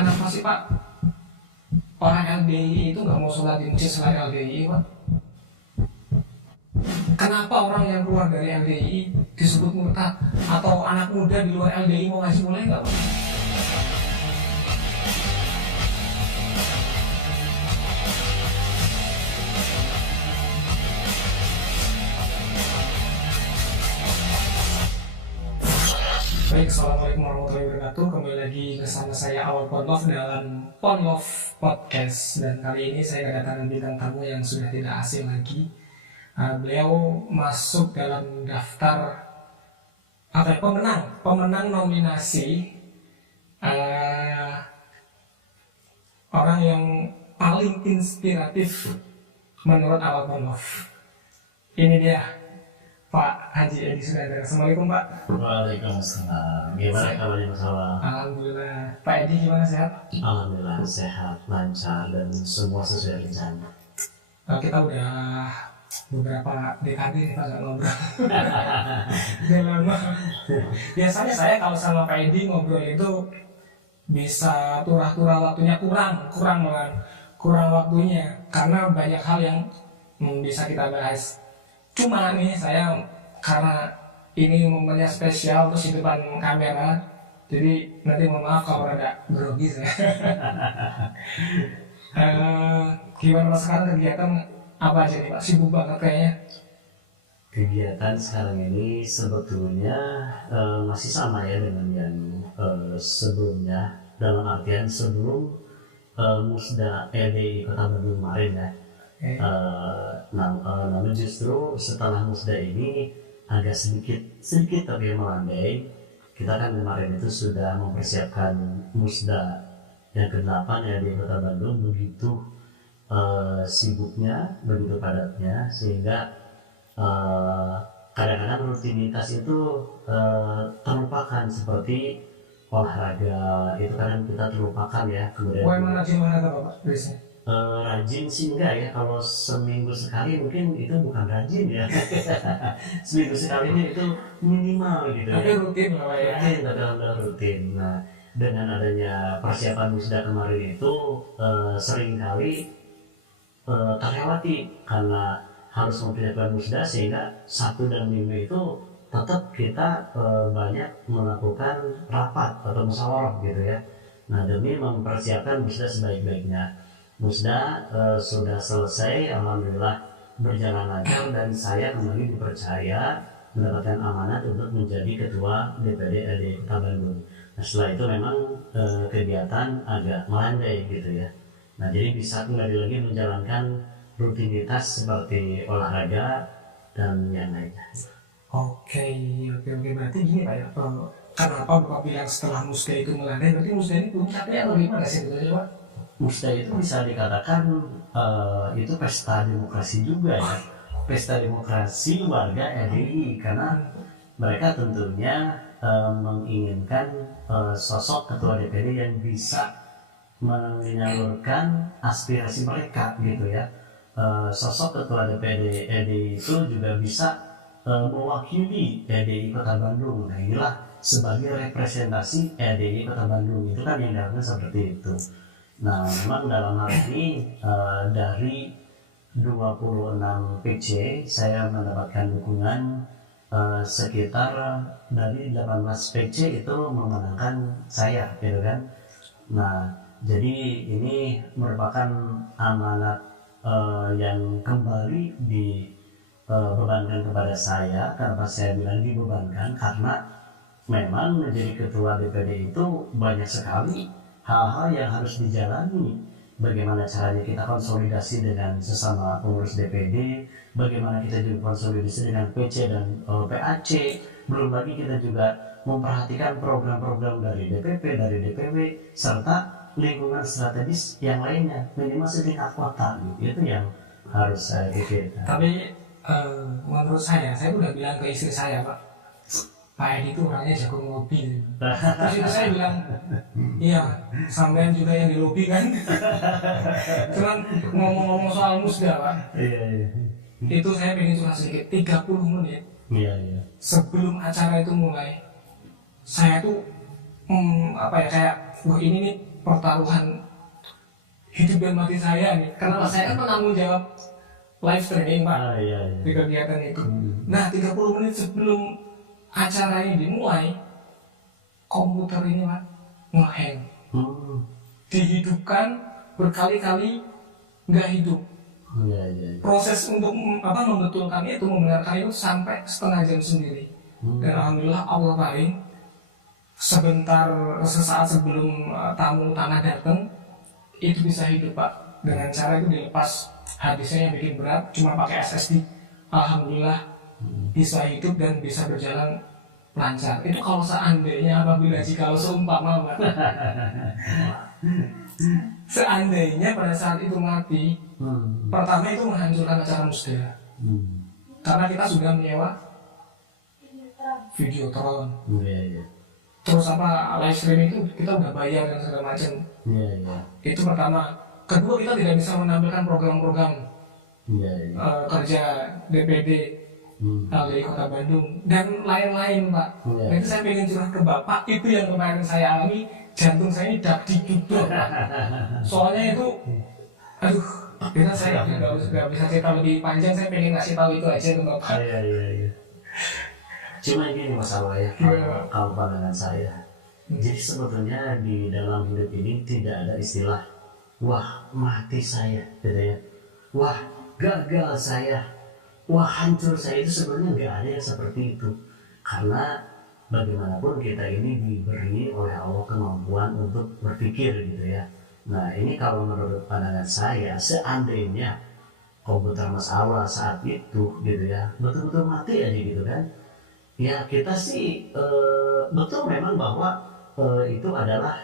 Kenapa sih Pak orang LDI itu nggak mau sholat di masjid selain LDI Pak? Kenapa orang yang keluar dari LDI disebut murtad? Atau anak muda di luar LDI mau ngaji mulai nggak Pak? Baik, assalamualaikum warahmatullahi wabarakatuh. Kembali lagi bersama saya Awal Ponlov dalam Ponlov Podcast. Dan kali ini saya kedatangan bintang tamu yang sudah tidak asing lagi. Beliau masuk dalam daftar pemenang nominasi orang yang paling inspiratif menurut Awal Ponlov. Ini dia, Pak Haji Edi Sudandara. Assalamualaikum Pak. Waalaikumsalam. Gimana kabarnya Mas Awal? Alhamdulillah. Pak Edi gimana, sehat? Alhamdulillah sehat, lancar dan semua sesuai rencana. Kita udah beberapa dekade nih Pak nggak ngobrol. Udah lama. Biasanya saya kalau sama Pak Edi ngobrol itu bisa turah-turah waktunya kurang waktunya karena banyak hal yang bisa kita bahas. Cuma nih saya karena ini momennya spesial terus di depan kamera, jadi nanti mohon maaf kalau ada grogi saya. Gimana sekarang kegiatan apa aja nih Pak? Sibuk banget kayaknya. Kegiatan sekarang ini sebetulnya masih sama ya dengan yang sebelumnya, dalam artian sebelum Musda LDI Kota Bandung kemarin ya. Namun justru setelah Musda ini agak sedikit tapi melandai. Kita kan kemarin itu sudah mempersiapkan Musda yang ke-8 ya di Kota Bandung, begitu sibuknya, begitu padatnya, sehingga kadang-kadang rutinitas itu terlupakan, seperti olahraga itu kadang kita terlupakan ya. Kemudian emang rajin olahraga Pak biasanya? Rajin sih enggak ya, kalau seminggu sekali mungkin itu bukan rajin ya. Seminggu sekali itu minimal gitu tapi ya. rutin lah ya. Rutin, tapi alhamdulillah rutin. Nah, dengan adanya persiapan Musda kemarin itu seringkali terlewati karena harus mempersiapkan Musda, sehingga Sabtu dan Minggu itu tetap kita banyak melakukan rapat atau musyawarah gitu ya. Nah, demi mempersiapkan Musda sebaik-baiknya. Musda sudah selesai, alhamdulillah berjalan lancar, dan saya kembali dipercaya mendapatkan amanat untuk menjadi ketua DPD LDI Kota Bandung. Nah, setelah itu memang kegiatan agak melandai gitu ya. Nah, jadi bisa kembali lagi menjalankan rutinitas seperti olahraga dan yang lainnya. Oke, berarti gini Pak ya. Kenapa Bapak bilang setelah Musda itu melandai? Berarti Musda ini puncaknya atau gimana sih sebetulnya Pak? Musda itu bisa dikatakan itu pesta demokrasi juga ya, pesta demokrasi warga LDI, karena mereka tentunya menginginkan sosok ketua DPD yang bisa menyalurkan aspirasi mereka gitu ya. Sosok ketua DPD LDI itu juga bisa mewakili LDI Kota Bandung. Nah, inilah sebagai representasi LDI Kota Bandung, itu kan yang dilakukan seperti itu. Nah, memang dalam hal ini dari 26 PC saya mendapatkan dukungan sekitar dari 18 PC itu memenangkan saya gitu kan. Nah, jadi ini merupakan amanat yang kembali dibebankan kepada saya. Kenapa saya bilang dibebankan? Karena memang menjadi ketua DPD itu banyak sekali hal-hal yang harus dijalani. Bagaimana caranya kita konsolidasi dengan sesama pengurus DPD, bagaimana kita juga konsolidasi dengan PC dan PAC, belum lagi kita juga memperhatikan program-program dari DPP, dari DPW, serta lingkungan strategis yang lainnya, minimal setingkat kota gitu. Itu yang harus saya pikirkan. Tapi menurut saya udah bilang ke istri saya Pak Edi itu orangnya jago ngelobi. Terus itu saya bilang, iya, sampean juga yang dilobi kan. Cuman ngomong-ngomong soal Musda Pak, Iya. itu saya pengen cuma sedikit 30 menit Iya. sebelum acara itu mulai. Saya tuh kayak wah ini nih pertaruhan hidup dan mati saya nih. Karena saya kan penanggung jawab live streaming Pak Iya. di kegiatan itu. Nah 30 menit sebelum acara ini dimulai, komputer ini Pak nge-hang. Dihidupkan berkali-kali nggak hidup. Iya. Proses untuk membetulkan itu, membenarkan itu sampai setengah jam sendiri. Dan alhamdulillah Allah baik. Sesaat sebelum tamu tanah datang itu bisa hidup Pak. Dengan cara itu dilepas hadisnya yang bikin berat, cuma pakai SSD. Alhamdulillah bisa hidup dan bisa berjalan lancar. Itu kalau seandainya jika seumpama Pak. Seandainya pada saat itu mati, pertama itu menghancurkan acara musda. Karena kita sudah menyewa Videotron. Iya. Terus live streaming itu kita udah bayar dan segala macam. Iya. Itu pertama. Kedua, kita tidak bisa menampilkan program-program kerja DPD LDI Kota Bandung dan lain-lain Pak. Nah, itu saya pengen curhat ke Bapak, itu yang kemarin saya alami, jantung saya ini dak-dikduk. Soalnya itu, aduh, kita saya nggak bisa cerita lebih panjang, saya pengen ngasih tahu itu aja ke Bapak. Iya. Cuma gini masalah ya, kalau pandangan saya. Jadi sebetulnya di dalam hidup ini tidak ada istilah wah mati saya gitu ya, wah gagal saya, wah hancur saya. Itu sebenarnya nggak ada yang seperti itu. Karena bagaimanapun kita ini diberi oleh Allah kemampuan untuk berpikir gitu ya. Nah ini kalau menurut pandangan saya, seandainya komputer Mas Awa saat itu gitu ya betul-betul mati aja gitu kan, ya kita sih betul memang bahwa itu adalah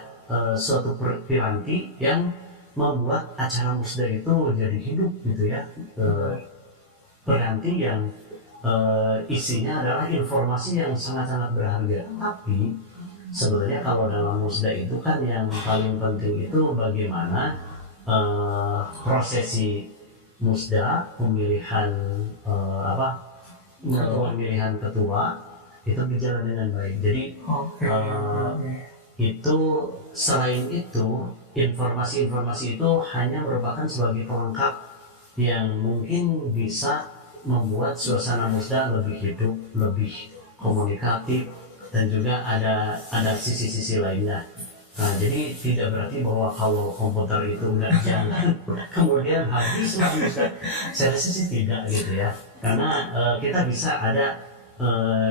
suatu piranti yang membuat acara musda itu jadi hidup gitu ya. Piranti yang isinya adalah informasi yang sangat-sangat berharga. Tapi sebenarnya kalau dalam musda itu kan yang paling penting itu bagaimana prosesi musda, pemilihan pemilihan ketua itu berjalan dengan baik. Jadi itu selain itu informasi-informasi itu hanya merupakan sebagai pelengkap yang mungkin bisa membuat suasana musda lebih hidup, lebih komunikatif, dan juga ada sisi-sisi lainnya. Nah, jadi tidak berarti bahwa kalau komputer itu nggak jalan kemudian habis musda. Saya rasa sih tidak gitu ya. Karena kita bisa ada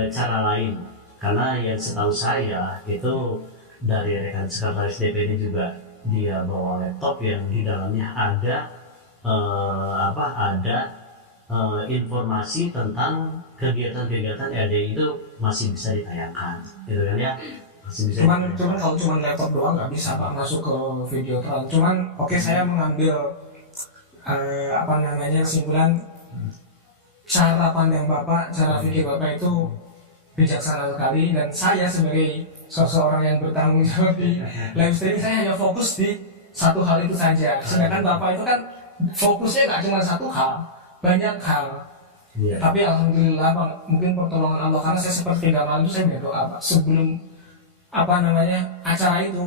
cara lain. Karena yang setahu saya itu dari rekan sekretaris DPD juga, dia bawa laptop yang di dalamnya ada informasi tentang kegiatan-kegiatan LDI itu masih bisa ditayangkan, gitu kan ya. Cuman kalau cuma laptop doang nggak bisa Pak masuk ke Videotron. Cuman saya mengambil kesimpulan cara pandang Bapak, cara pikir Bapak itu bijaksana sekali, dan saya sebagai seseorang yang bertanggung jawab di live streaming, saya hanya fokus di satu hal itu saja. Sedangkan Bapak itu kan fokusnya nggak cuma satu hal, banyak hal. Tapi alhamdulillah Pak, mungkin pertolongan Allah, karena saya seperti malam itu saya berdoa Pak sebelum acara itu.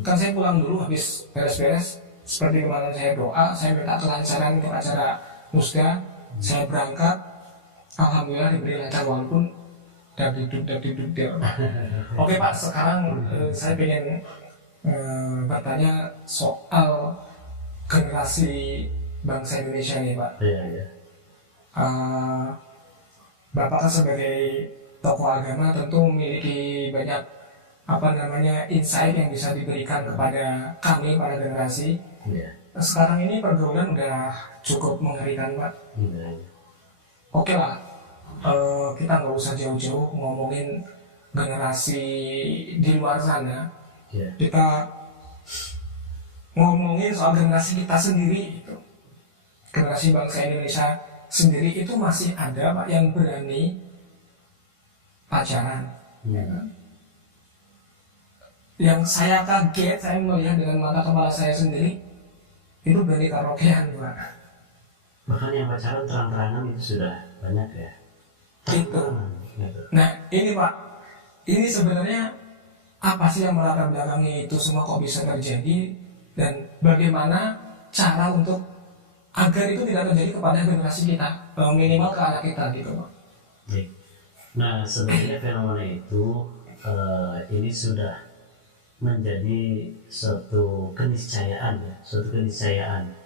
Kan saya pulang dulu habis beres-beres, seperti kemarin saya doa, saya minta kelancaran untuk acara musda. Saya berangkat, alhamdulillah diberi lancar walaupun duduk. Oke Pak, sekarang saya ingin bertanya soal generasi bangsa Indonesia nih Pak. Iya. Bapak kan sebagai tokoh agama tentu memiliki banyak insight yang bisa diberikan kepada kami, para generasi. Iya. Sekarang ini pergaulan udah cukup mengerikan Pak. Iya. Oke lah, kita nggak usah jauh-jauh ngomongin generasi di luar sana. Yeah. Kita ngomongin soal generasi kita sendiri gitu. Generasi bangsa Indonesia sendiri itu masih ada Pak yang berani pacaran. Yeah. Yang saya kaget, saya melihat dengan mata kepala saya sendiri, itu berani karaokean Pak. Bahkan yang pacaran terang-terangan itu sudah banyak ya. Gitu. Nah ini Pak, ini sebenarnya apa sih yang melatar belakangi itu semua kok bisa terjadi, dan bagaimana cara untuk agar itu tidak terjadi kepada generasi kita, minimal ke anak kita gitu Pak. Nah sebenarnya fenomena itu ini sudah menjadi suatu keniscayaan ya, suatu keniscayaan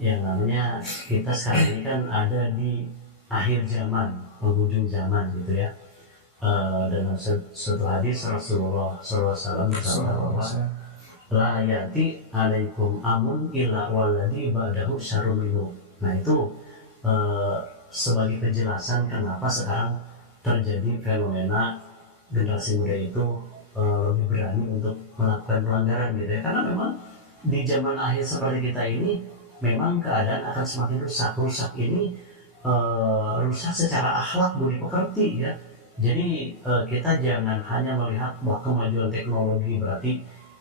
yang namanya kita sekarang ini kan ada di akhir zaman, penghujung zaman gitu ya. Dalam suatu hadis Rasulullah SAW bersabda bahwa la yati alaikum amun illa walladhi ba'dahu syarrun minhu. Nah itu sebagai penjelasan kenapa sekarang terjadi fenomena generasi muda itu lebih berani untuk melakukan pelanggaran gitu ya, karena memang di zaman akhir seperti kita ini memang keadaan akan semakin rusak ini rusak secara akhlak budi pekerti ya. Jadi kita jangan hanya melihat bahwa kemajuan teknologi berarti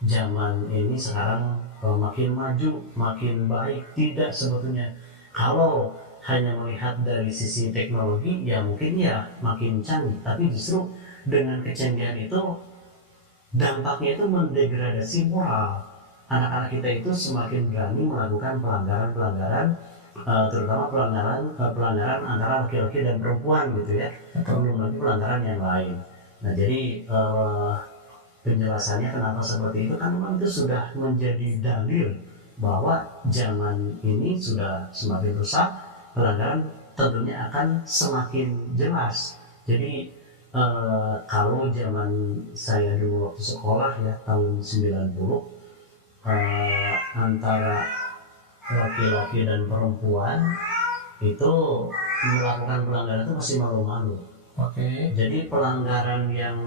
zaman ini sekarang makin maju, makin baik. Tidak, sebetulnya kalau hanya melihat dari sisi teknologi ya mungkin ya makin canggih, tapi justru dengan kecanggihan itu dampaknya itu mendegradasi moral. Anak-anak kita itu semakin berani melakukan pelanggaran-pelanggaran, terutama pelanggaran antara laki-laki dan perempuan gitu ya, belum lagi pelanggaran yang lain. Nah jadi penjelasannya kenapa seperti itu kan memang itu sudah menjadi dalil bahwa zaman ini sudah semakin rusak, pelanggaran tentunya akan semakin jelas. Jadi kalau zaman saya dulu waktu sekolah ya tahun 90, antara laki-laki dan perempuan itu melakukan pelanggaran itu masih malu-malu. Jadi pelanggaran yang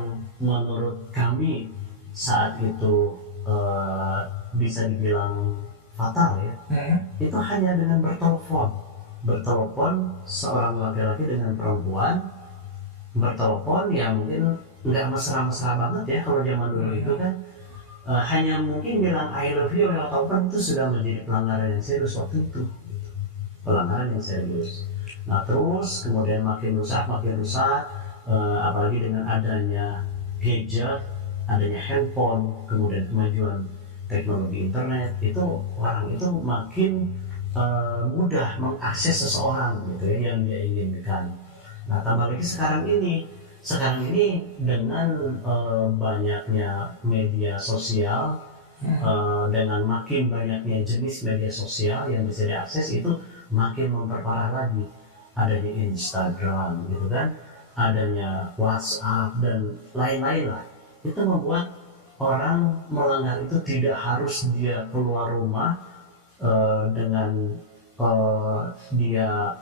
menurut kami saat itu bisa dibilang fatal ya, itu hanya dengan bertelepon seorang laki-laki dengan perempuan, bertelepon ya mungkin nggak mesra-mesra banget ya kalau zaman dulu itu kan, hanya mungkin bilang I love you lewat telepon itu sudah menjadi pelanggaran yang serius waktu itu, pelanggaran yang serius. Nah terus kemudian makin rusak, apalagi dengan adanya gadget, adanya handphone, kemudian kemajuan teknologi internet, itu orang itu makin mudah mengakses seseorang gitu ya, yang dia inginkan. Nah tambah lagi sekarang ini dengan banyaknya media sosial, dengan makin banyaknya jenis media sosial yang bisa diakses, itu makin memperparah lagi. Adanya Instagram gitu kan, adanya WhatsApp dan lain-lain lah, itu membuat orang melanggar itu tidak harus dia keluar rumah dengan dia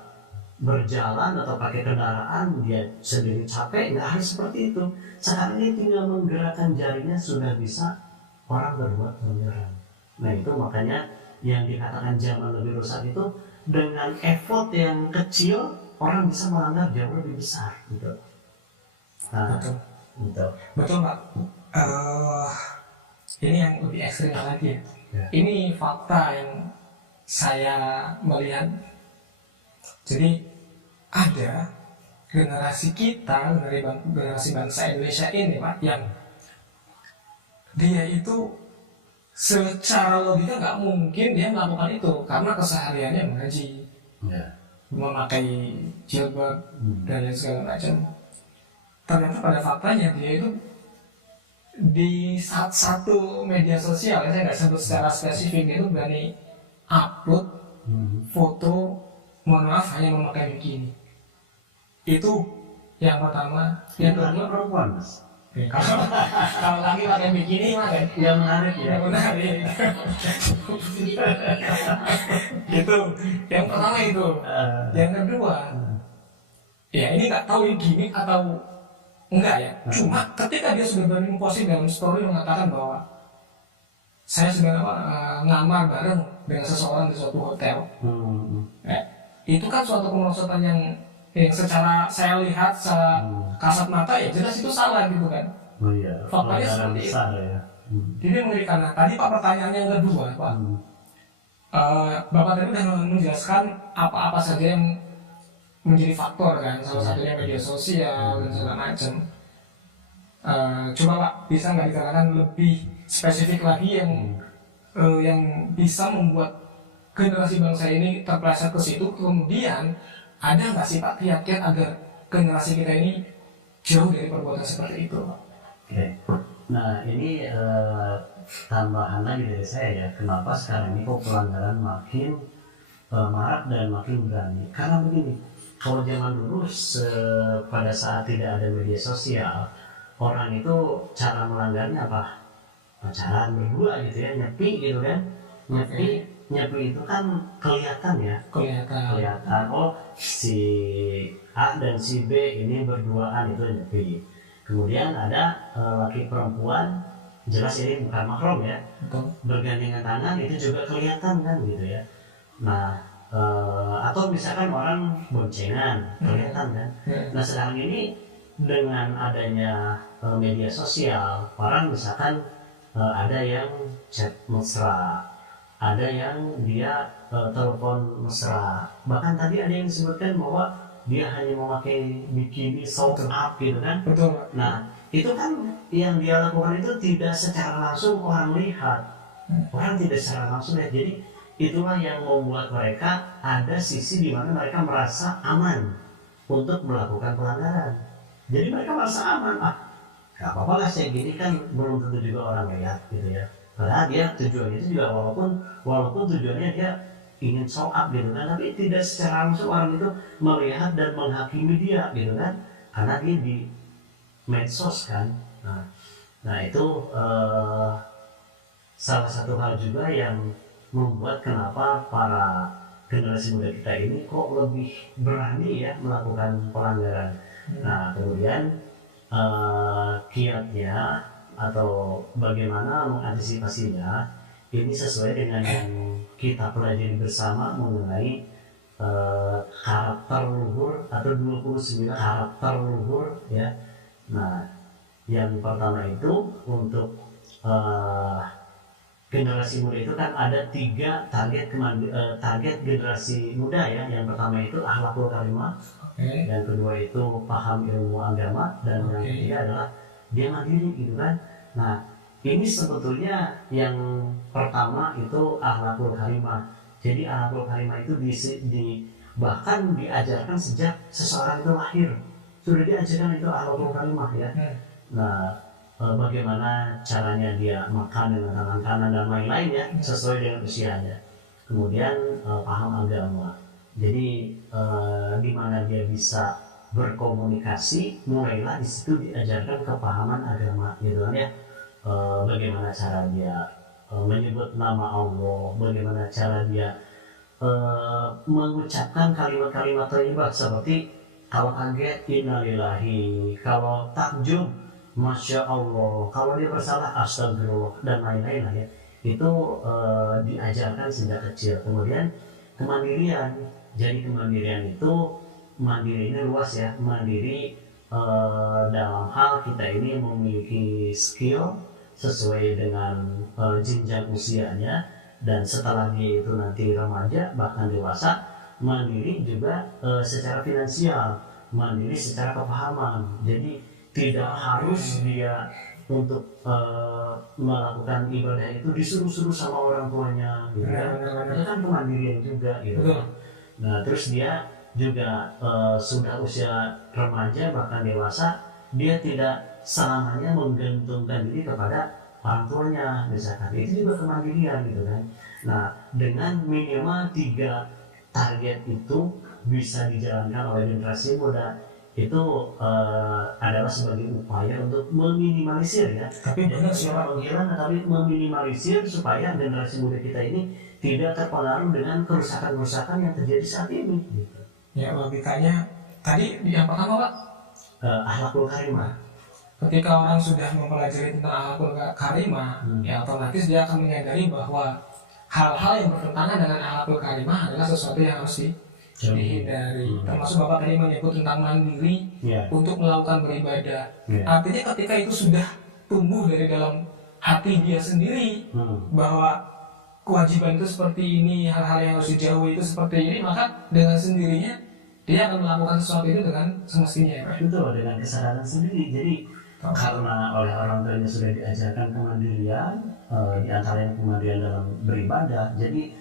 berjalan atau pakai kendaraan, dia sendiri capek, nggak harus seperti itu. Sekarang ini tinggal menggerakkan jarinya sudah bisa orang berbuat pelanggaran. Nah itu makanya yang dikatakan zaman lebih rusak itu dengan effort yang kecil orang bisa melanggar jauh lebih besar gitu. Nah, betul Pak. Ini yang lebih ekstrim lagi ya. Ini fakta yang saya melihat. Jadi ada generasi kita, generasi bangsa Indonesia ini Pak, yang dia itu secara logika nggak mungkin dia melakukan itu karena kesehariannya mengaji, memakai jilbab dan lain segala macam. Ternyata pada faktanya dia itu di satu media sosial, saya nggak sebut secara spesifik, dia itu berani upload foto, mohon maaf, hanya memakai bikini. Itu yang pertama. Yang kedua perempuan mas. Kalau lagi pakai bikini mah kan yang menarik ya. Yang menarik. Itu yang pertama itu. Yang kedua, ya ini nggak tahu ini gimmick atau enggak ya. Cuma ketika dia sudah berani memposting dalam story mengatakan bahwa saya sudah ngamar bareng dengan seseorang di suatu hotel. Itu kan suatu kemerosotan yang secara saya lihat kasat mata ya jelas itu salah gitu kan. Faktanya seperti itu. Jadi mengerikan. Nah, tadi Pak pertanyaannya yang kedua Pak, Bapak tadi sudah menjelaskan apa-apa saja yang menjadi faktor kan, salah satunya media sosial dan segala macam. Coba Pak, bisa nggak dikatakan lebih spesifik lagi yang bisa membuat generasi bangsa ini terpeleset ke situ, kemudian ada nggak sih Pak kiat-kiat agar generasi kita ini jauh dari perbuatan seperti itu? Oke. Nah ini tambahan lagi dari saya ya, kenapa sekarang ini kok pelanggaran makin marak dan makin berani. Karena begini, kalau zaman dulu pada saat tidak ada media sosial, orang itu cara melanggarnya apa? Pacaran berdua gitu ya, nyepi gitu kan. Nyepi itu kan kelihatan ya. Kelihatan, oh si A dan si B ini berduaan itu nyepi. Kemudian ada laki perempuan, jelas ini bukan mahram ya. Betul. Bergandengan tangan itu juga kelihatan kan gitu ya. Nah, atau misalkan orang boncengan, kelihatan kan. Nah sekarang ini dengan adanya media sosial, orang misalkan ada yang chat mesra, ada yang dia telepon mesra, bahkan tadi ada yang disebutkan bahwa dia hanya memakai bikini show up gitu kan. Betul. Nah itu kan yang dia lakukan itu tidak secara langsung orang lihat, orang tidak secara langsung lihat. Jadi itulah yang membuat mereka ada sisi di mana mereka merasa aman untuk melakukan pelanggaran. Jadi mereka merasa aman, gak apa-apa lah saya gini kan belum tentu juga orang lihat gitu ya. Padahal dia tujuannya itu juga walaupun tujuannya dia ingin show up gitu kan, tapi tidak secara langsung orang itu melihat dan menghakimi dia gitu kan, karena dia di medsos kan. Nah itu salah satu hal juga yang membuat kenapa para generasi muda kita ini kok lebih berani ya melakukan pelanggaran. Nah kemudian kiatnya atau bagaimana mengantisipasinya ini sesuai dengan yang kita pelajari bersama mengenai karakter luhur atau 29 karakter luhur ya. Nah yang pertama itu untuk generasi muda itu kan ada 3 target generasi muda ya. Yang pertama itu akhlakul karimah, yang kedua itu paham ilmu agama, dan yang ketiga adalah dia mandiri gitu kan. Nah ini sebetulnya yang pertama itu akhlakul karimah. Jadi akhlakul karimah itu bahkan diajarkan sejak seseorang itu lahir, sudah diajarkan itu akhlakul karimah ya. Nah bagaimana caranya dia makan dengan tangan kanan dan lain-lain ya, sesuai dengan usianya. Kemudian paham agama, jadi di mana dia bisa berkomunikasi, mulailah di situ diajarkan kepahaman agama gitu kan ya. Bagaimana cara dia menyebut nama Allah, bagaimana cara dia mengucapkan kalimat-kalimat thayyibah seperti kalau kaget innalillahi, kalau takjub Masya Allah, kalau dia bersalah astagfirullah dan lain-lain lah ya. Itu diajarkan sejak kecil. Kemudian kemandirian. Jadi kemandirian itu, mandiri ini luas ya. Mandiri dalam hal kita ini memiliki skill sesuai dengan jenjang usianya, dan setelah dia itu nanti remaja bahkan dewasa, mandiri juga secara finansial, mandiri secara kepahaman. Jadi tidak harus dia untuk melakukan ibadah itu disuruh-suruh sama orang tuanya gitu kan. Itu kan kemandirian juga gitu. Nah terus dia juga sudah usia remaja bahkan dewasa, dia tidak selamanya menggantungkan diri kepada orang tuanya misalkan. Itu juga kemandirian gitu kan. Nah dengan minimal 3 target itu bisa dijalankan oleh generasi muda, itu adalah sebagai upaya untuk meminimalisir ya. Tapi benar sih Pak, tapi meminimalisir supaya generasi muda kita ini tidak terpengaruh dengan kerusakan-kerusakan yang terjadi saat ini. Gitu. Ya logikanya tadi yang pertama Pak, akhlakul karimah. ketika orang sudah mempelajari tentang akhlakul karimah, ya otomatis dia akan menyadari bahwa hal-hal yang bertentangan dengan akhlakul karimah adalah sesuatu yang harus dihindari. Termasuk Bapak tadi menyebut tentang mandiri untuk melakukan beribadah. Artinya ketika itu sudah tumbuh dari dalam hati dia sendiri bahwa kewajiban itu seperti ini, hal-hal yang harus dijauhi itu seperti ini, maka dengan sendirinya dia akan melakukan sesuatu itu dengan semestinya ya Pak. Betul, dengan kesadaran sendiri. Jadi karena oleh orang tuanya sudah diajarkan kemandirian, di antaranya kemandirian dalam beribadah. Jadi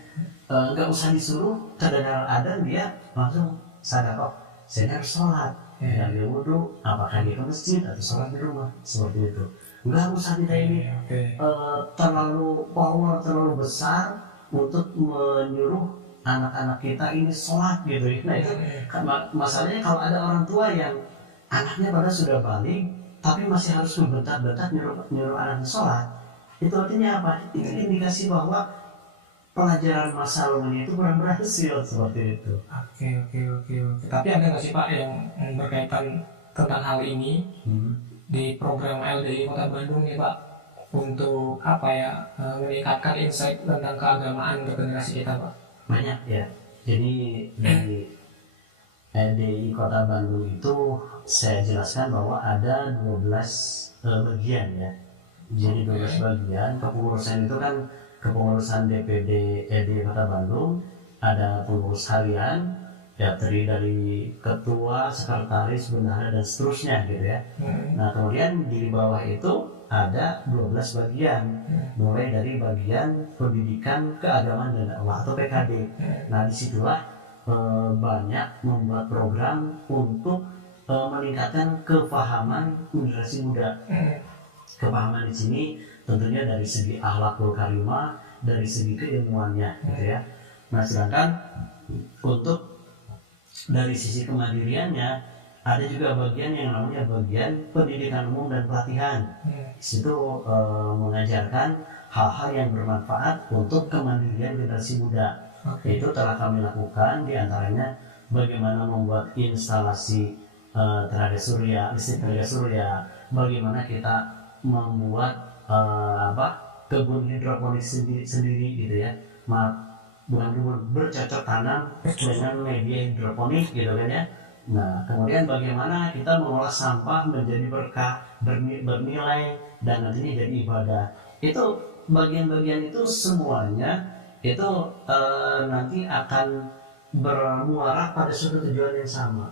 nggak usah disuruh terdengar adzan dia langsung sadar, oh saya harus sholat, dia wudhu, apakah dia ke masjid atau sholat di rumah, seperti itu. Nggak usah kita ini terlalu power, terlalu besar untuk menyuruh anak-anak kita ini sholat gitu ya. Nah itu masalahnya kalau ada orang tua yang anaknya pada sudah balik tapi masih harus membentak-bentak nyuruh anaknya sholat, itu artinya apa? Itu indikasi bahwa pelajaran masa lalunya itu kurang berhasil, seperti itu. Oke. Tapi ada nggak sih Pak yang berkaitan tentang hal ini di program LDI Kota Bandung nih Pak, untuk meningkatkan insight tentang keagamaan untuk generasi kita Pak? Banyak ya. Jadi di LDI Kota Bandung itu saya jelaskan bahwa ada 12 bagian ya. Jadi 12 bagian. Kepengurusan itu kan kepengurusan DPD LDI Kota Bandung, ada pengurus harian ya, terdiri dari ketua, sekretaris, bendahara dan seterusnya gitu ya. Nah kemudian di bawah itu ada 12 bagian, mulai dari bagian pendidikan keagamaan dan dakwah atau PKD. Nah disitulah banyak membuat program untuk meningkatkan kepahaman generasi muda. Kepahaman di sini tentunya dari segi akhlakul karimah, dari segi keilmuannya gitu ya. Nah sedangkan untuk dari sisi kemandiriannya ada juga bagian yang namanya bagian pendidikan umum dan pelatihan. Di situ mengajarkan hal-hal yang bermanfaat untuk kemandirian generasi muda. Itu telah kami lakukan, diantaranya bagaimana membuat instalasi listrik tenaga surya, bagaimana kita membuat kebun hidroponik sendiri gitu ya. Bukan kebun, bercocok tanam dengan media hidroponik gitu kan ya. Nah kemudian bagaimana kita mengolah sampah menjadi berkah, bernilai, dan nantinya jadi ibadah. Itu bagian-bagian itu semuanya itu nanti akan bermuara pada suatu tujuan yang sama.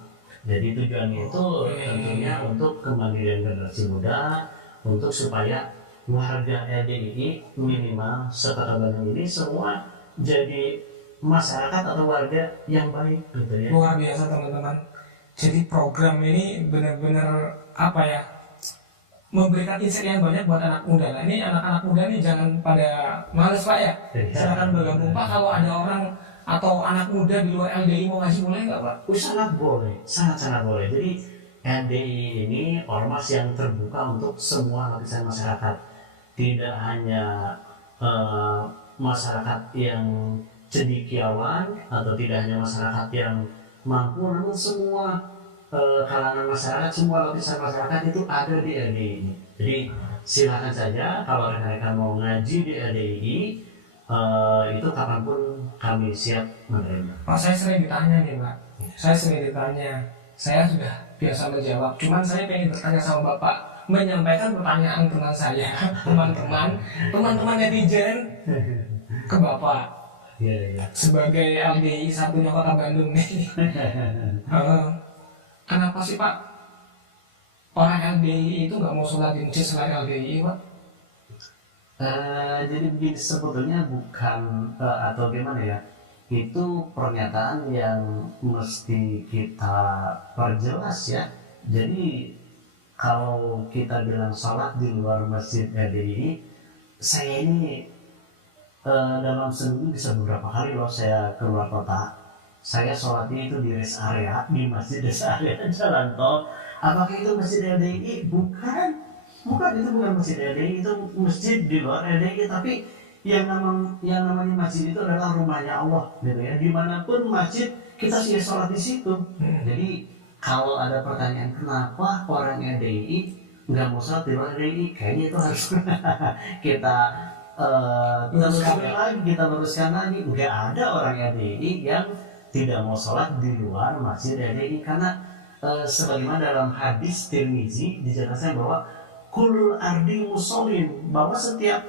Jadi tujuannya itu tentunya untuk kemandirian generasi muda, untuk supaya warga LDI minimal sekota Bandung ini semua jadi masyarakat atau warga yang baik gitu ya. Luar biasa teman-teman. Jadi program ini benar-benar memberikan insight yang banyak buat anak muda. Nah ini anak-anak muda nih jangan pada males Pak ya. Silakan bergabung Pak, kalau ada orang atau anak muda di luar LDI mau ngaji mulai nggak Pak? Sangat boleh, sangat boleh. Jadi LDI ini ormas yang terbuka untuk semua lapisan masyarakat. Tidak hanya masyarakat yang cendekiawan atau tidak hanya masyarakat yang mampu, namun semua kalangan masyarakat, semua lapisan masyarakat itu ada di LDI ini. Jadi silakan saja kalau rekan-rekan mau ngaji di LDI, itu kapanpun kami siap menerima. Pak, saya sering ditanya nih Pak, saya sudah biasa menjawab, cuman saya pengen bertanya sama Bapak, menyampaikan pertanyaan teman saya, teman-teman netizen ke Bapak. Iya. Sebagai LDI satunya Kota Bandung nih, kenapa sih Pak orang LDI itu nggak mau sholat di masjid selain LDI Pak? Jadi begini, sebetulnya bukan atau gimana ya, itu pernyataan yang mesti kita perjelas ya. Jadi kalau kita bilang sholat di luar masjid LDI, saya ini dalam seminggu bisa beberapa kali loh saya keluar kota, saya sholatnya itu di rest area, di masjid rest area jalan tol. Apakah itu masjid LDI? Bukan, itu bukan masjid LDI, itu masjid di luar LDI. Tapi yang namanya masjid itu adalah rumahnya Allah gitu ya. Dimanapun masjid kita sih sholat di situ. Jadi kalau ada pertanyaan kenapa orang LDI nggak mau sholat di luar LDI, kayaknya itu harus kita luruskan lagi. Nggak ada orang LDI yang tidak mau sholat di luar masjid LDI, karena sebagaimana dalam hadis Tirmizi dijelaskan bahwa kulul ardi musholin, bahwa setiap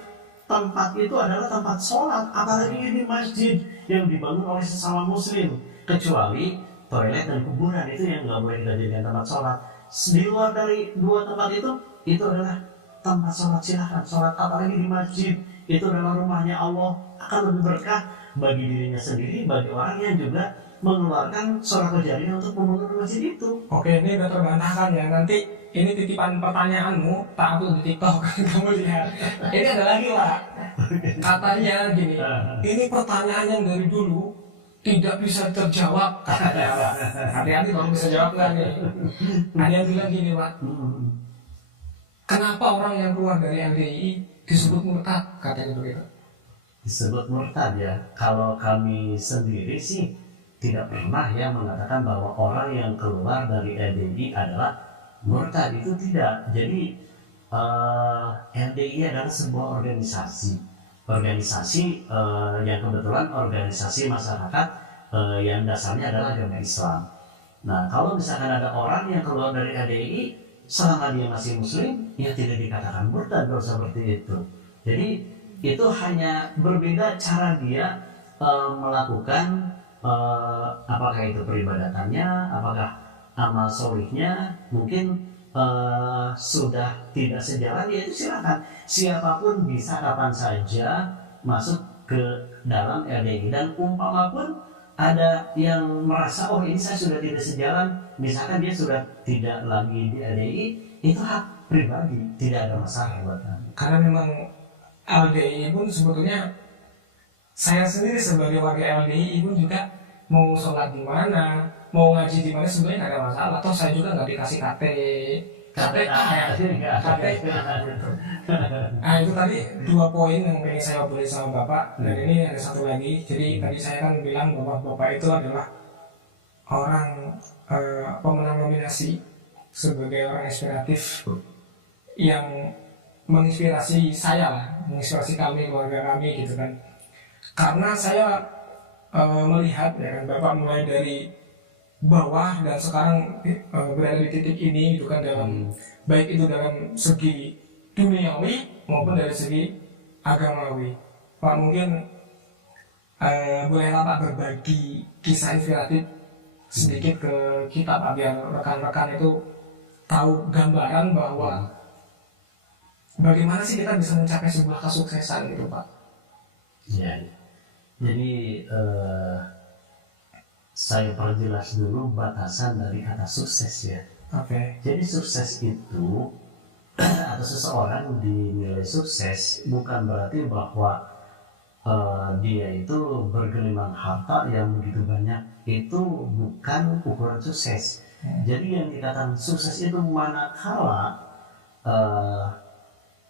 tempat itu adalah tempat sholat, apalagi ini masjid yang dibangun oleh sesama muslim, kecuali toilet dan kuburan itu yang nggak boleh kita jadikan tempat sholat. Di luar dari dua tempat itu itu adalah tempat sholat, silahkan sholat, apalagi di masjid, itu adalah rumahnya Allah, akan lebih berkah bagi dirinya sendiri, bagi orang yang juga mengeluarkan sholat jariah untuk membangun masjid itu. Oke, ini udah terbantahkan ya. Nanti ini titipan pertanyaanmu tak upload di TikTok. Kamu lihat. Ini ada lagi Pak. Katanya gini, ini pertanyaan yang dari dulu tidak bisa terjawab katanya Pak. Hati-hati kalau bisa jawab kan nih. Ada yang bilang gini Pak, kenapa orang yang keluar dari LDI disebut murtad katanya begitu? Disebut murtad ya. Kalau kami sendiri sih tidak pernah ya mengatakan bahwa orang yang keluar dari LDI adalah murtad, itu tidak. Jadi LDI adalah sebuah organisasi yang kebetulan organisasi masyarakat yang dasarnya adalah agama Islam. Nah, kalau misalkan ada orang yang keluar dari LDI selama dia masih muslim, ya tidak dikatakan murtad kalau seperti itu. Jadi itu hanya berbeda cara dia melakukan apakah itu peribadatannya, apakah amal solihnya, mungkin sudah tidak sejalan, ya itu silakan. Siapapun bisa kapan saja masuk ke dalam LDI, dan umpama pun ada yang merasa oh ini saya sudah tidak sejalan, misalkan dia sudah tidak lagi di LDI, itu hak pribadi, tidak ada masalah buat kami. Karena memang LDI pun sebetulnya saya sendiri sebagai warga LDI pun juga mau sholat di mana, mau ngaji di mana sebenarnya nggak ada masalah. Toh saya juga nggak dikasih KTA ya. Nah itu tadi 2 poin yang pengen saya obrolin sama Bapak, dan ini ada satu lagi. Jadi tadi saya kan bilang bahwa Bapak itu adalah orang pemenang nominasi sebagai orang inspiratif yang menginspirasi saya lah, menginspirasi kami, keluarga kami gitu kan. Karena saya melihat ya kan, Bapak mulai dari bawah dan sekarang berada di titik ini gitu kan, dalam baik itu dalam segi duniawi maupun dari segi agamawi. Pak mungkin bolehlah Pak berbagi kisah inspiratif sedikit ke kita Pak, biar rekan-rekan itu tahu gambaran bahwa bagaimana sih kita bisa mencapai sebuah kesuksesan gitu Pak. Ya. Jadi saya perjelas dulu batasan dari kata sukses ya. Oke. Jadi sukses itu atau seseorang dinilai sukses bukan berarti bahwa dia itu bergelimang harta yang begitu banyak. Itu bukan ukuran sukses. Jadi yang dikatakan sukses itu manakala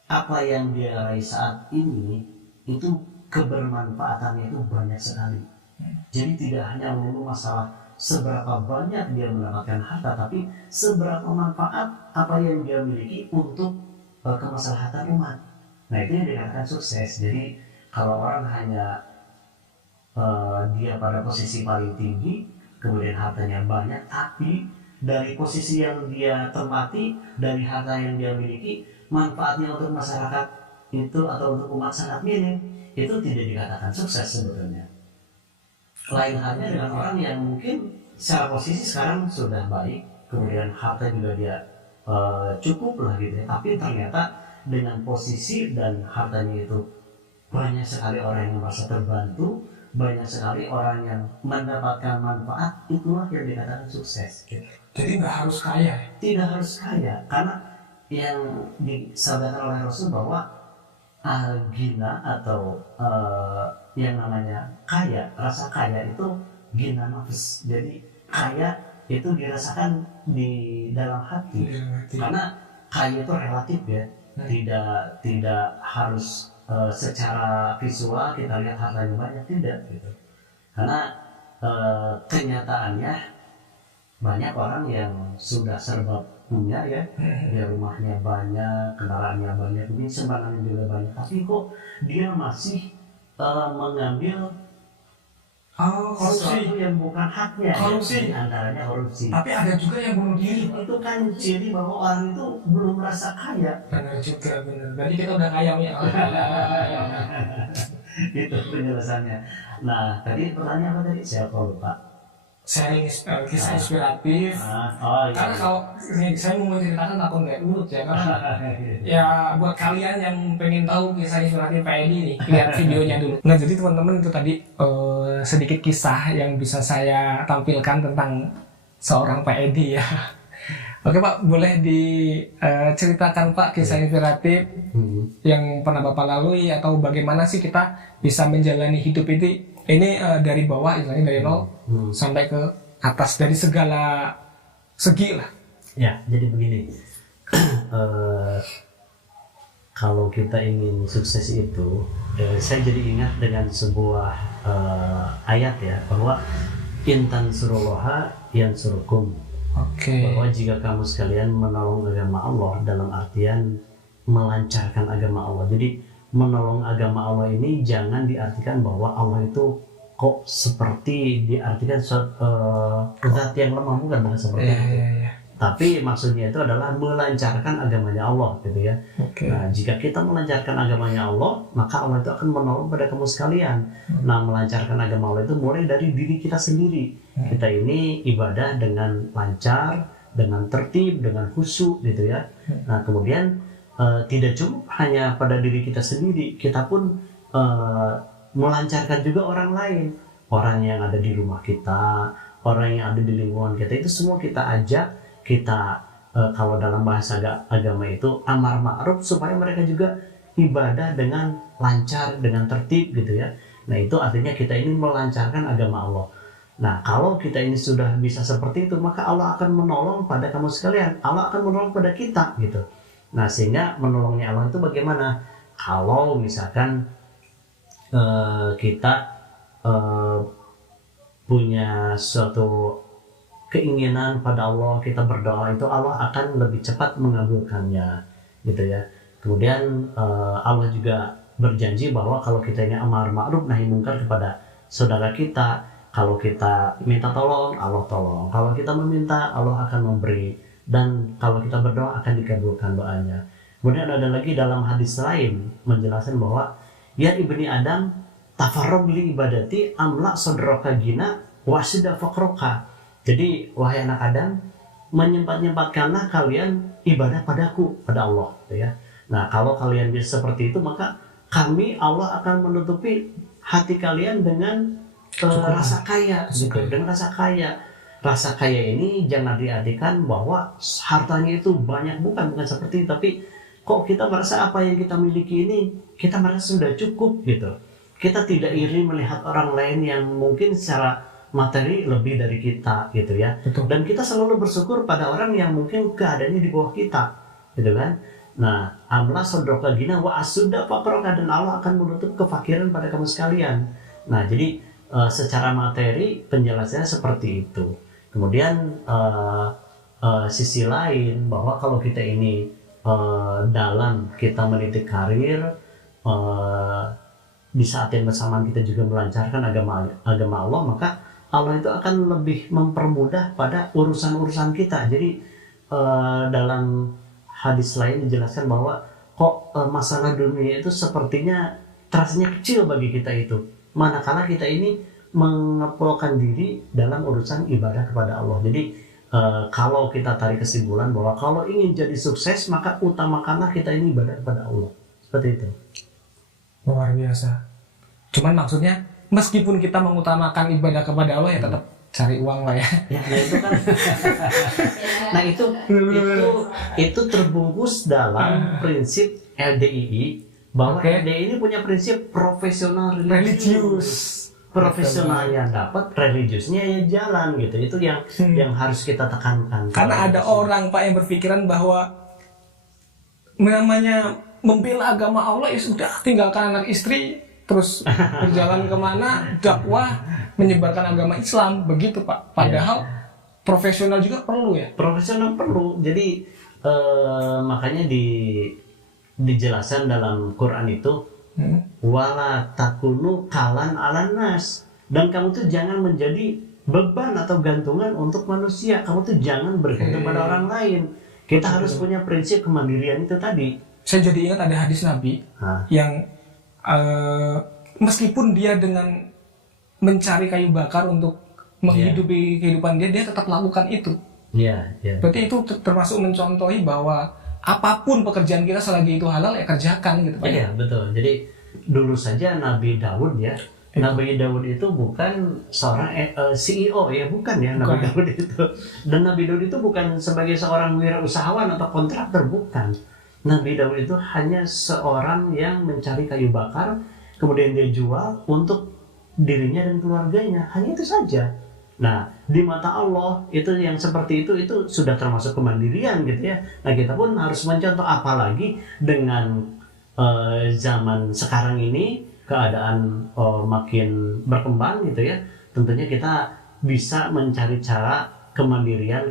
apa yang dia raih saat ini itu kebermanfaatannya itu banyak sekali. Jadi tidak hanya melulu masalah seberapa banyak dia mendapatkan harta, tapi seberapa manfaat apa yang dia miliki untuk kemaslahatan umat. Nah itu yang dikatakan sukses. Jadi kalau orang hanya dia pada posisi paling tinggi, kemudian hartanya banyak, tapi dari posisi yang dia tempati, dari harta yang dia miliki, manfaatnya untuk masyarakat itu atau untuk umat sangat minim, itu tidak dikatakan sukses sebetulnya. Lain halnya dengan orang yang mungkin secara posisi sekarang sudah baik, kemudian harta juga dia cukup lah gitu ya, tapi ternyata dengan posisi dan hartanya itu banyak sekali orang yang merasa terbantu, banyak sekali orang yang mendapatkan manfaat, itulah yang dikatakan sukses gitu. Jadi nggak harus kaya. Tidak harus kaya, karena yang disabdakan oleh Rasul bahwa al-ghina atau yang namanya kaya, rasa kaya itu ghina nafs. Jadi kaya itu dirasakan di dalam hati. Karena kaya itu relatif ya, tidak harus secara visual kita lihat hartanya banyak, tidak gitu. Karena kenyataannya banyak orang yang sudah serba punya ya, dia rumahnya banyak, kendaraannya banyak, mungkin sembarangan juga banyak, tapi kok dia masih mengambil sesuatu yang bukan haknya. Korupsi. Ya? Antaranya korupsi. Tapi ada juga yang bunuh diri. Itu kan ciri bahwa orang itu belum merasa kaya. Benar juga, benar. Berarti kita udah kaya ya. Itu penjelasannya. Nah, tadi pertanyaan apa tadi? Saya lupa. sharing kisah inspiratif. Oh, Karena iya. kalau ini saya mau menceritakan takut nggak urut ya, karena ya buat kalian yang pengen tahu kisah inspiratif Pak Edi nih, lihat videonya dulu. Nah jadi teman-teman itu tadi sedikit kisah yang bisa saya tampilkan tentang seorang Pak Edi ya. Oke Pak, boleh diceritakan Pak kisah inspiratif yang pernah Bapak lalui, atau bagaimana sih kita bisa menjalani hidup ini dari bawah, istilahnya dari nol sampai ke atas, dari segala segi lah. Ya, jadi begini. Kalau kita ingin sukses itu, saya jadi ingat dengan sebuah ayat ya, bahwa intan surullaha yansurukum. Oke. Bahwa jika kamu sekalian menolong agama Allah, dalam artian melancarkan agama Allah. Jadi menolong agama Allah ini jangan diartikan bahwa Allah itu kok seperti diartikan zat yang lemah, bukan seperti itu. Iya. Tapi maksudnya itu adalah melancarkan agamanya Allah gitu ya. Oke. Nah, jika kita melancarkan agamanya Allah, maka Allah itu akan menolong pada kamu sekalian. Nah, melancarkan agama Allah itu mulai dari diri kita sendiri. Kita ini ibadah dengan lancar, dengan tertib, dengan khusyuk gitu ya. Nah, kemudian tidak cuma hanya pada diri kita sendiri, kita pun melancarkan juga orang lain, orang yang ada di rumah kita, orang yang ada di lingkungan kita, itu semua kita ajak. Kita kalau dalam bahasa agama itu amar ma'ruf, supaya mereka juga ibadah dengan lancar, dengan tertib gitu ya. Nah itu artinya kita ini melancarkan agama Allah. Nah kalau kita ini sudah bisa seperti itu, maka Allah akan menolong pada kamu sekalian, Allah akan menolong pada kita gitu. Nah sehingga menolongnya Allah itu bagaimana? Kalau misalkan kita punya suatu keinginan pada Allah, kita berdoa, itu Allah akan lebih cepat mengabulkannya gitu ya. Kemudian Allah juga berjanji bahwa kalau kita ini amar ma'ruf nahi mungkar kepada saudara kita, kalau kita minta tolong, Allah tolong, kalau kita meminta, Allah akan memberi, dan kalau kita berdoa akan dikabulkan doanya. Kemudian ada lagi dalam hadis lain menjelaskan bahwa ya ibni Adam tafarrag li ibadati amla sadraka gina wasida faqroka. Jadi wahai anak Adam, menyempat-nyempatkanlah kalian ibadah padaku, pada Allah gitu ya. Nah kalau kalian bisa seperti itu, maka kami Allah akan menutupi hati kalian dengan rasa kaya gitu. Dengan rasa kaya. Rasa kaya ini jangan diartikan bahwa hartanya itu banyak, bukan seperti itu, tapi kok kita merasa apa yang kita miliki ini kita merasa sudah cukup gitu. Kita tidak iri melihat orang lain yang mungkin secara materi lebih dari kita gitu ya. Betul. Dan kita selalu bersyukur pada orang yang mungkin keadaannya di bawah kita gitu kan. Nah amla sodroka gina wa asuda fakroka, dan Allah akan menutup kefakiran pada kamu sekalian. Nah jadi secara materi penjelasannya seperti itu. Kemudian sisi lain bahwa kalau kita ini dalam kita meniti karir, di saat yang bersamaan kita juga melancarkan agama Allah, maka Allah itu akan lebih mempermudah pada urusan-urusan kita. Jadi dalam hadis lain dijelaskan bahwa kok masalah dunia itu sepertinya terasanya kecil bagi kita itu, manakala kita ini mengepulkan diri dalam urusan ibadah kepada Allah. Jadi kalau kita tarik kesimpulan bahwa kalau ingin jadi sukses, maka utamakanlah kita ini ibadah kepada Allah. Seperti itu. Luar biasa. Cuman maksudnya meskipun kita mengutamakan ibadah kepada Allah, ya tetap cari uang lah ya. Ya, itu kan. Nah itu terbungkus dalam prinsip LDII, bahwa LDII ini punya prinsip profesional religius. Profesional yang dapat, religiusnya ya jalan gitu. Itu yang harus kita tekankan. Karena ada orang Pak yang berpikiran bahwa namanya membela agama Allah ya sudah, tinggalkan anak istri, terus berjalan kemana, dakwah, menyebarkan agama Islam, begitu Pak. Padahal profesional juga perlu ya. Profesional perlu. Jadi makanya dijelaskan dalam Quran itu, wala takunu kalan ala nas, dan kamu tuh jangan menjadi beban atau gantungan untuk manusia. Kamu tuh jangan bergantung pada orang lain. Kita harus punya prinsip kemandirian itu tadi. Saya jadi ingat ada hadis Nabi yang meskipun dia dengan mencari kayu bakar untuk menghidupi kehidupan dia tetap lakukan itu. Berarti itu termasuk mencontohi bahwa apapun pekerjaan kita selagi itu halal ya kerjakan gitu Pak. Iya, betul. Jadi dulu saja Nabi Daud ya. Nabi Daud itu bukan seorang CEO ya, bukan ya. Nabi Daud itu. Dan Nabi Daud itu bukan sebagai seorang wirausahawan atau kontraktor, bukan. Nabi Daud itu hanya seorang yang mencari kayu bakar, kemudian dia jual untuk dirinya dan keluarganya. Hanya itu saja. Nah, di mata Allah itu yang seperti itu sudah termasuk kemandirian gitu ya. Nah, kita pun harus mencontoh, apalagi dengan zaman sekarang ini keadaan makin berkembang gitu ya. Tentunya kita bisa mencari cara kemandirian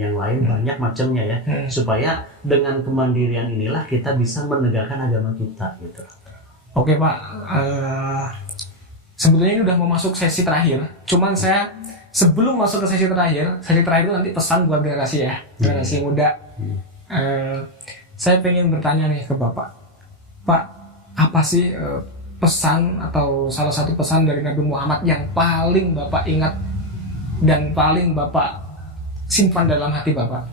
yang lain, banyak macamnya ya, supaya dengan kemandirian inilah kita bisa menegakkan agama kita gitu. Oke Pak, sebetulnya ini udah mau masuk sesi terakhir. Cuman saya sebelum masuk ke sesi terakhir itu nanti pesan buat generasi ya, generasi muda. Saya pengen bertanya nih ke Bapak, Pak, apa sih pesan atau salah satu pesan dari Nabi Muhammad yang paling Bapak ingat dan paling Bapak simpan dalam hati Bapak?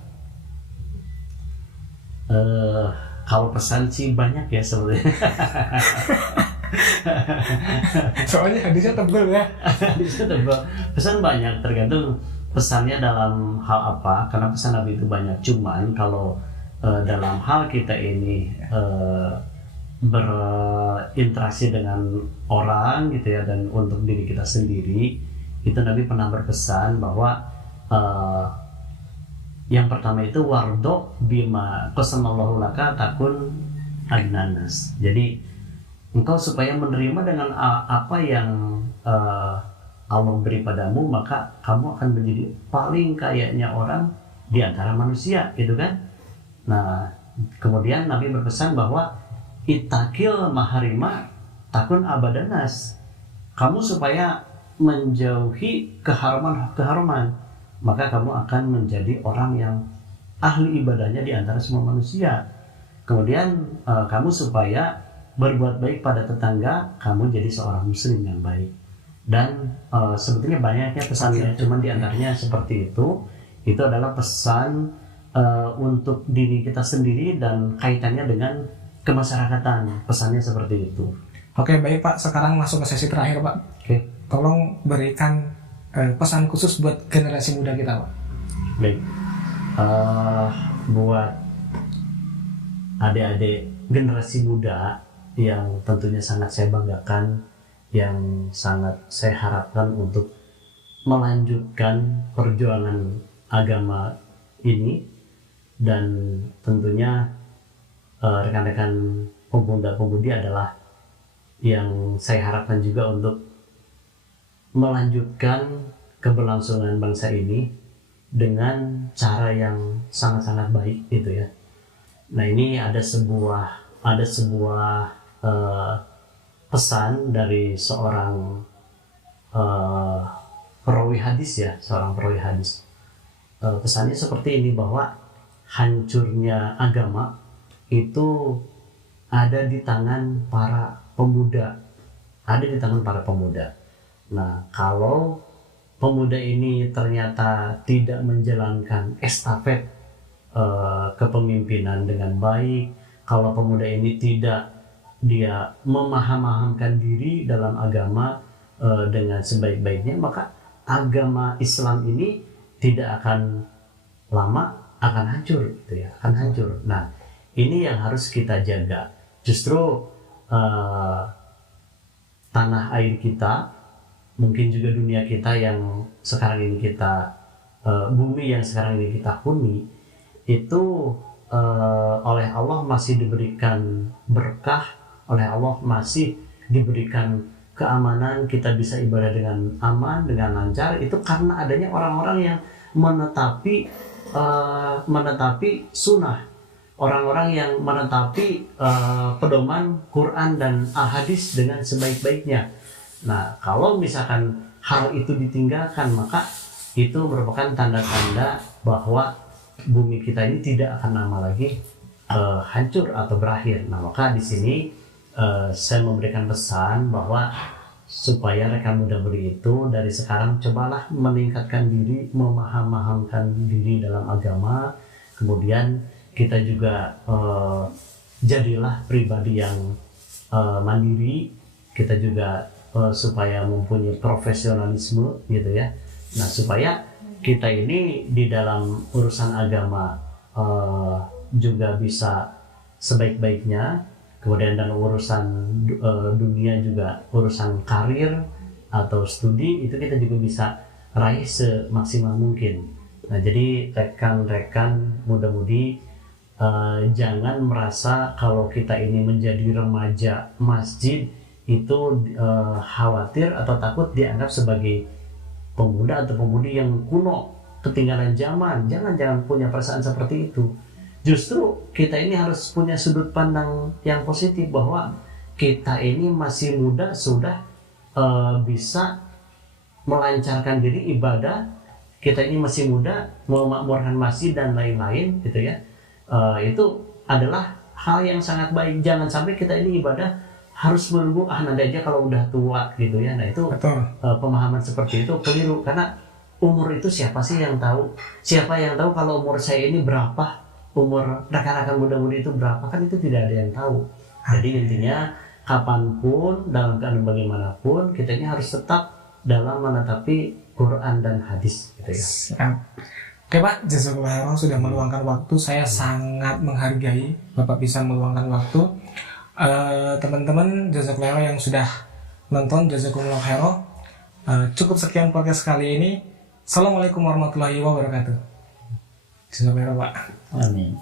Kalau pesan sih banyak ya sebenarnya. Soalnya hadisnya tebel ya. Hadisnya tebel. Pesan banyak, tergantung pesannya dalam hal apa. Karena pesan Nabi itu banyak. Cuman kalau dalam hal kita ini berinteraksi dengan orang gitu ya, dan untuk diri kita sendiri, itu Nabi pernah berpesan bahwa yang pertama itu wardo bima qasamallahu laka takun agnanas. Jadi engkau supaya menerima dengan apa yang Allah beri padamu, maka kamu akan menjadi paling kayanya orang di antara manusia, gitu kan? Nah, kemudian Nabi berpesan bahwa itakil maharima takun abadanas. Kamu supaya menjauhi keharuman, maka kamu akan menjadi orang yang ahli ibadahnya di antara semua manusia. Kemudian kamu supaya berbuat baik pada tetangga, kamu jadi seorang muslim yang baik. Dan sebetulnya banyaknya pesannya, cuman diantaranya seperti itu. Itu adalah pesan untuk diri kita sendiri dan kaitannya dengan kemasyarakatan. Pesannya seperti itu. Oke, baik Pak. Sekarang masuk ke sesi terakhir Pak. Oke. Tolong berikan pesan khusus buat generasi muda kita Pak. Baik. Buat adik-adik generasi muda yang tentunya sangat saya banggakan, yang sangat saya harapkan untuk melanjutkan perjuangan agama ini, dan tentunya rekan-rekan pemuda-pemudi adalah yang saya harapkan juga untuk melanjutkan keberlangsungan bangsa ini dengan cara yang sangat-sangat baik gitu ya. Nah, ini ada sebuah pesan dari seorang perawi hadis ya, seorang perawi hadis. Pesannya seperti ini, bahwa hancurnya agama itu ada di tangan para pemuda, Nah, kalau pemuda ini ternyata tidak menjalankan estafet kepemimpinan dengan baik, kalau pemuda ini tidak dia memaham-mahamkan diri dalam agama dengan sebaik-baiknya, maka agama Islam ini tidak akan lama akan hancur gitu ya, akan hancur. Nah, ini yang harus kita jaga. Justru tanah air kita, mungkin juga dunia kita yang sekarang ini kita bumi yang sekarang ini kita huni, itu oleh Allah masih diberikan berkah, oleh Allah masih diberikan keamanan, kita bisa ibadah dengan aman, dengan lancar. Itu karena adanya orang-orang yang menetapi sunnah, orang-orang yang menetapi pedoman Quran dan ahadis dengan sebaik-baiknya. Nah, kalau misalkan hal itu ditinggalkan, maka itu merupakan tanda-tanda bahwa bumi kita ini tidak akan lama lagi hancur atau berakhir. Nah, maka di sini saya memberikan pesan bahwa supaya rekan muda-mudi itu dari sekarang cobalah meningkatkan diri, memaham-mahamkan diri dalam agama, kemudian kita juga jadilah pribadi yang mandiri, kita juga supaya mempunyai profesionalisme gitu ya. Nah supaya kita ini di dalam urusan agama juga bisa sebaik-baiknya, kemudian dalam urusan dunia juga, urusan karir atau studi itu kita juga bisa raih semaksimal mungkin. Nah jadi rekan-rekan muda-mudi jangan merasa kalau kita ini menjadi remaja masjid itu khawatir atau takut dianggap sebagai pemuda atau pemudi yang kuno, ketinggalan zaman. Jangan punya perasaan seperti itu. Justru kita ini harus punya sudut pandang yang positif bahwa kita ini masih muda, sudah bisa melancarkan diri ibadah. Kita ini masih muda, memakmurkan masjid dan lain-lain gitu ya. Itu adalah hal yang sangat baik. Jangan sampai kita ini ibadah harus menunggu nanti aja kalau udah tua gitu ya. Nah itu pemahaman seperti itu keliru, karena umur itu siapa sih yang tahu? Siapa yang tahu kalau umur saya ini berapa? Umur rekan-rekan muda-mudi itu berapa, kan itu tidak ada yang tahu. Jadi intinya kapanpun, dalam keadaan bagaimanapun, kita ini harus tetap dalam menetapi Quran dan hadis gitu ya. Oke Pak, jazakallahu khairan sudah meluangkan waktu. Saya sangat menghargai Bapak bisa meluangkan waktu. Teman-teman jazakallahu khairan yang sudah nonton, jazakumullah khairan. Cukup sekian podcast kali ini. Assalamualaikum warahmatullahi wabarakatuh. Jazakallahu khairan Pak. Amin.